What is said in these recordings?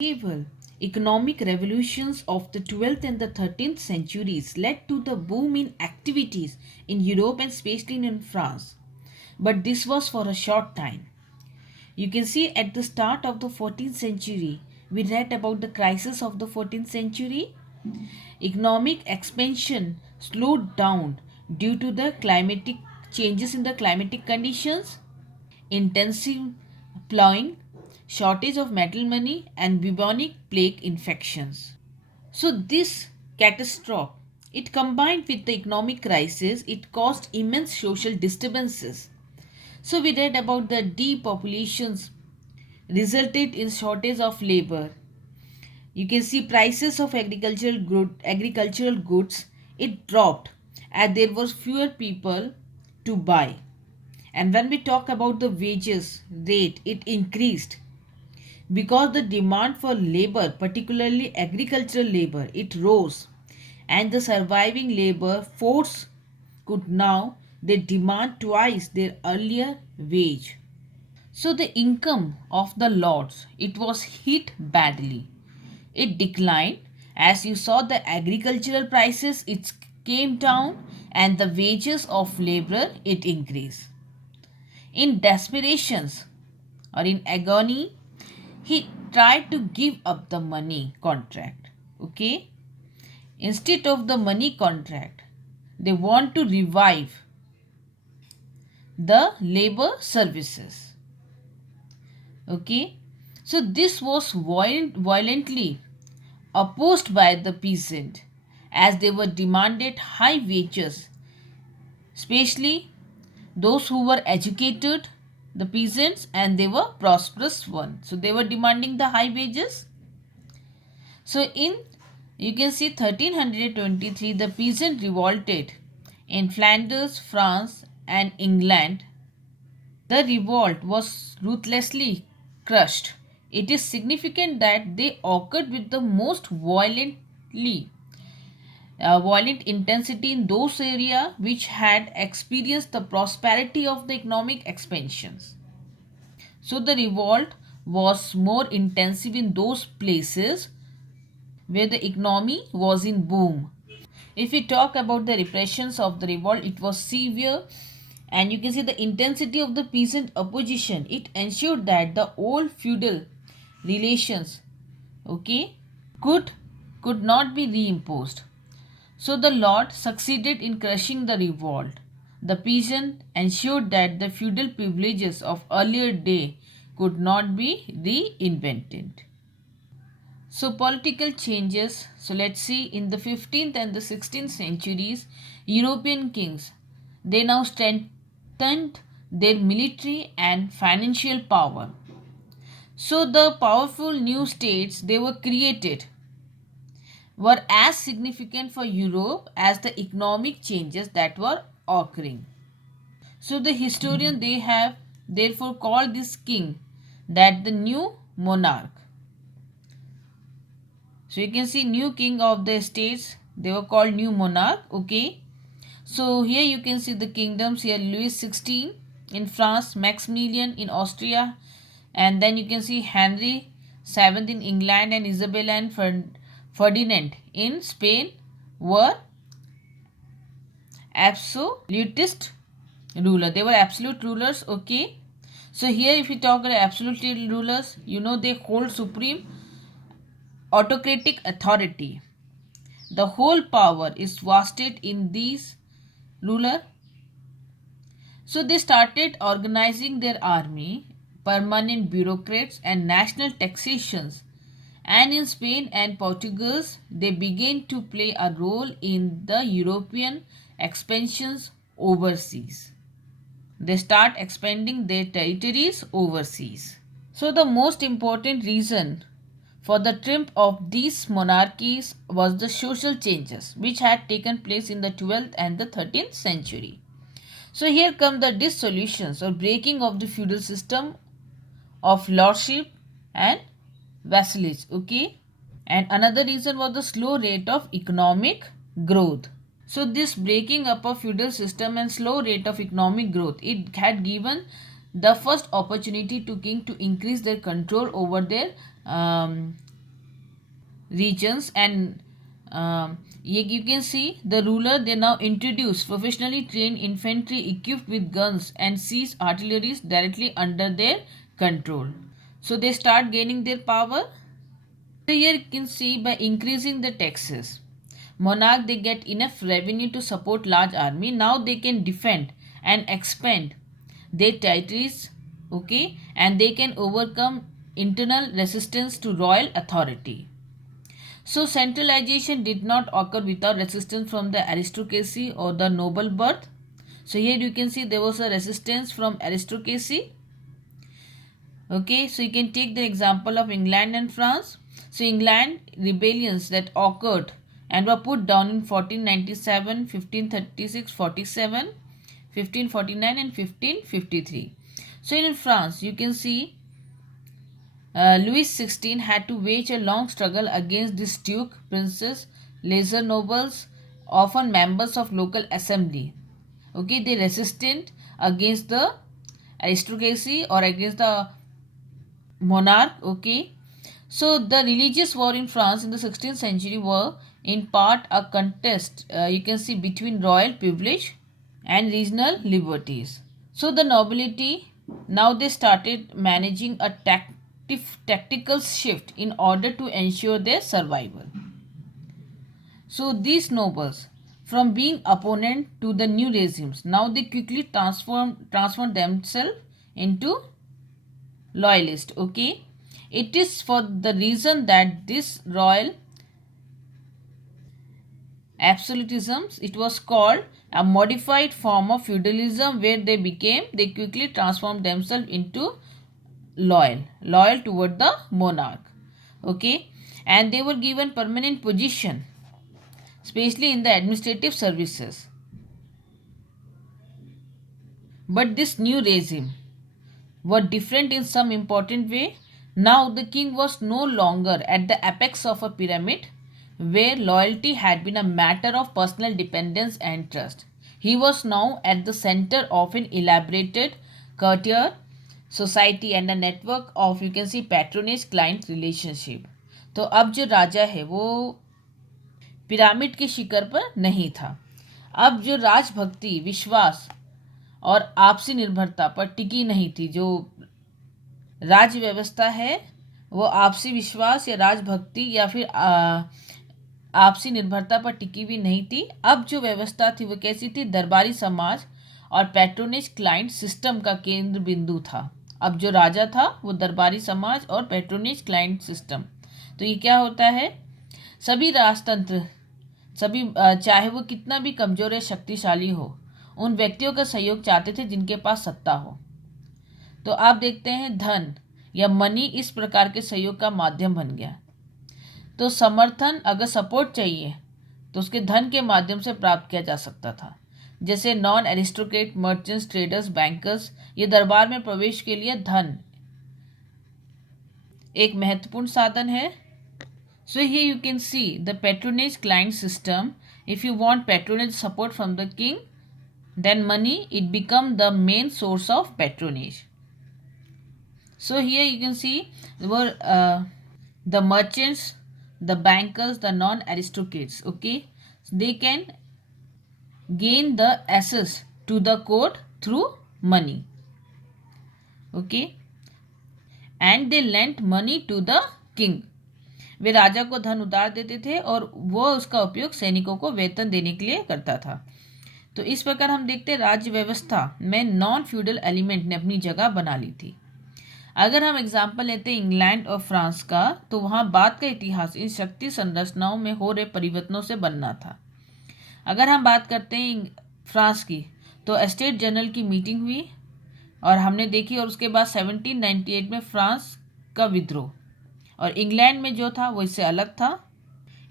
Medieval economic revolutions of the 12th and the 13th centuries led to the boom in activities in Europe and especially in France. But this was for a short time. You can see at the start of the 14th century, we read about the crisis of the 14th century. Economic expansion slowed down due to the climatic changes in the climatic conditions, intensive plowing, shortage of metal money, and bubonic plague infections. So this catastrophe, it combined with the economic crisis, it caused immense social disturbances. So we read about the depopulations resulted in shortage of labor. You can see prices of agricultural goods, it dropped as there was fewer people to buy. And when we talk about the wages rate, it increased because the demand for labor, particularly agricultural labor, it rose, and the surviving labor force could now they demand twice their earlier wage. So the income of the lords, it was hit badly. It declined as you saw the agricultural prices, it came down, and the wages of labor, it increased. In desperations or in agony, he tried to give up the money contract. Okay? Instead of the money contract, they want to revive the labor services. Okay? So this was violently opposed by the peasant as they were demanded high wages, especially those who were educated, the peasants, and they were prosperous ones. So they were demanding the high wages. So in you can see 1323 the peasant revolted in Flanders, France and England. The revolt was ruthlessly crushed. It is significant that they occurred with the most violent intensity in those areas which had experienced the prosperity of the economic expansions. So the revolt was more intensive in those places where the economy was in boom. If we talk about the repressions of the revolt, it was severe, and you can see the intensity of the peasant opposition. It ensured that the old feudal relations, okay, could could not be reimposed. So the Lord succeeded in crushing the revolt. The peasant ensured that the feudal privileges of earlier day could not be reinvented. So political changes. So let's see, in the 15th and the 16th centuries, European kings, they now strengthened their military and financial power. So the powerful new states they were created were as significant for Europe as the economic changes that were occurring. So the historian they have therefore called this king that the new monarch. So you can see new king of the states, they were called new monarch. Okay. So here you can see the kingdoms here, Louis XVI in France, Maximilian in Austria, and then you can see Henry VII in England and Isabella and Ferdinand in Spain were absolutist ruler. They were absolute rulers. Okay. So here if we talk about absolute rulers, you know they hold supreme autocratic authority. The whole power is vested in these ruler. So they started organizing their army, permanent bureaucrats and national taxations. And in Spain and Portugal, they began to play a role in the European expansions overseas. They start expanding their territories overseas. So the most important reason for the triumph of these monarchies was the social changes which had taken place in the 12th and the 13th century. So here come the dissolutions or breaking of the feudal system of lordship and vassalage. Okay. And another reason was the slow rate of economic growth. So this breaking up of feudal system and slow rate of economic growth, it had given the first opportunity to king to increase their control over their regions, and you can see the ruler, they now introduce professionally trained infantry equipped with guns and siege artillery directly under their control. So they start gaining their power. So here you can see by increasing the taxes, monarch they get enough revenue to support large army. Now they can defend and expand their territories, okay, and they can overcome internal resistance to royal authority. So centralization did not occur without resistance from the aristocracy or the noble birth. So here you can see there was a resistance from aristocracy. Okay, so you can take the example of England and France. So England rebellions that occurred and were put down in 1497, 1536, 47, 1549 and 1553. So in France you can see Louis XVI had to wage a long struggle against this duke, princes, lesser nobles, often members of local assembly. Okay, they resisted against the aristocracy or against the monarch. Okay, so the religious war in France in the 16th century were in part a contest, you can see, between royal privilege and regional liberties. So the nobility, now they started managing a tactical shift in order to ensure their survival. So these nobles, from being opponent to the new regimes, now they quickly transform themselves into loyalist. Okay, it is for the reason that this royal absolutism, it was called a modified form of feudalism, where they quickly transformed themselves into loyal toward the monarch. Okay, and they were given permanent position, especially in the administrative services. But this new regime were different in some important way. Now the king was no longer at the apex of a pyramid where loyalty had been a matter of personal dependence and trust. He was now at the center of an elaborated courtier society and a network of, you can see, patronage client relationship. तो अब जो राजा है वो pyramid के शिखर पर नहीं था. अब जो राजभक्ति, विश्वास और आपसी निर्भरता पर टिकी नहीं थी. जो राज्य व्यवस्था है वो आपसी विश्वास या राजभक्ति या फिर आपसी निर्भरता पर टिकी भी नहीं थी. अब जो व्यवस्था थी वो कैसी थी? दरबारी समाज और पैट्रोनेज क्लाइंट सिस्टम का केंद्र बिंदु था. अब जो राजा था वो दरबारी समाज और पैट्रोनेज क्लाइंट सिस्टम. तो ये क्या होता है? सभी राजतंत्र, सभी चाहे वो कितना भी कमजोर या शक्तिशाली हो, उन व्यक्तियों का सहयोग चाहते थे जिनके पास सत्ता हो. तो आप देखते हैं धन या मनी इस प्रकार के सहयोग का माध्यम बन गया. तो समर्थन, अगर सपोर्ट चाहिए तो उसके धन के माध्यम से प्राप्त किया जा सकता था. जैसे non aristocrat, merchants, traders, bankers, ये दरबार में प्रवेश के लिए धन एक महत्वपूर्ण साधन है. So here you can see the patronage client system. If you want patronage support from the king, then money, it become the main source of patronage. So here you can see the merchants, the bankers, the non-aristocrats. Okay, so they can gain the access to the court through money. Okay, and they lent money to the king. वे राजा को धन उधार देते थे और वो उसका उपयोग सैनिकों को वेतन देने के लिए करता था. तो इस प्रकार हम देखते हैं राज्य व्यवस्था में नॉन फ्यूडल एलिमेंट ने अपनी जगह बना ली थी. अगर हम एग्जाम्पल लेते हैं इंग्लैंड और फ्रांस का, तो वहाँ बात का इतिहास इन शक्ति संरचनाओं में हो रहे परिवर्तनों से बनना था. अगर हम बात करते हैं फ्रांस की, तो एस्टेट जनरल की मीटिंग हुई और हमने देखी, और उसके बाद 1798 में फ्रांस का विद्रोह. और इंग्लैंड में जो था वो इससे अलग था.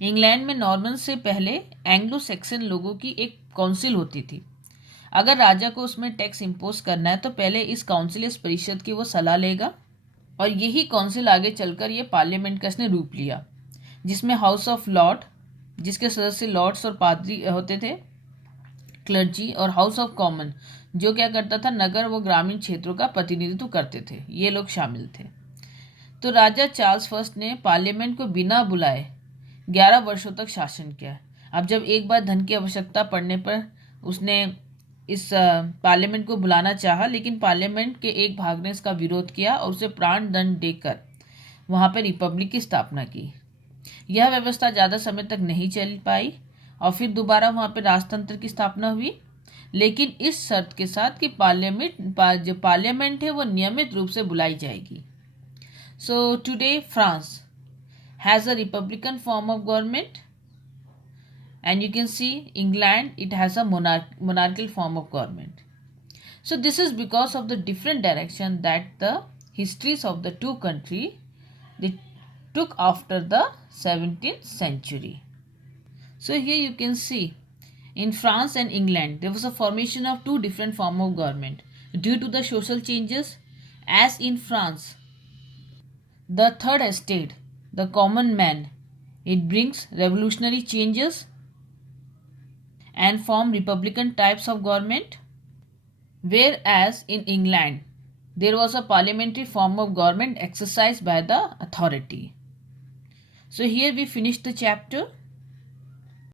इंग्लैंड में नॉर्मन से पहले एंग्लो सैक्सन लोगों की एक काउंसिल होती थी. अगर राजा को उसमें टैक्स इम्पोज करना है तो पहले इस काउंसिल, इस परिषद की वो सलाह लेगा, और यही काउंसिल आगे चलकर ये पार्लियामेंट का इसने रूप लिया, जिसमें हाउस ऑफ लॉर्ड, जिसके सदस्य लॉर्ड्स और पादरी होते थे, क्लर्जी, और हाउस ऑफ कॉमन जो क्या करता था, नगर व ग्रामीण क्षेत्रों का प्रतिनिधित्व करते थे, ये लोग शामिल थे. तो राजा चार्ल्स फर्स्ट ने पार्लियामेंट को बिना बुलाए 11 वर्षों तक शासन किया। अब जब एक बार धन की आवश्यकता पड़ने पर उसने इस पार्लियामेंट को बुलाना चाहा, लेकिन पार्लियामेंट के एक भाग ने इसका विरोध किया और उसे प्राण दंड देकर वहाँ पर रिपब्लिक की स्थापना की। यह व्यवस्था ज़्यादा समय तक नहीं चल पाई और फिर दोबारा वहाँ पर राजतंत्र की स्थापना हुई, लेकिन इस शर्त के साथ कि जो पार्लियामेंट है वो नियमित रूप से बुलाई जाएगी। So today France has a Republican form of government, and you can see England, it has a monarchical form of government. So this is because of the different direction that the histories of the two country they took after the 17th century. So here you can see in France and England there was a formation of two different form of government due to the social changes. As in France, the third estate, the common man, it brings revolutionary changes and form republican types of government, whereas in England there was a parliamentary form of government exercised by the authority. So here we finish the chapter.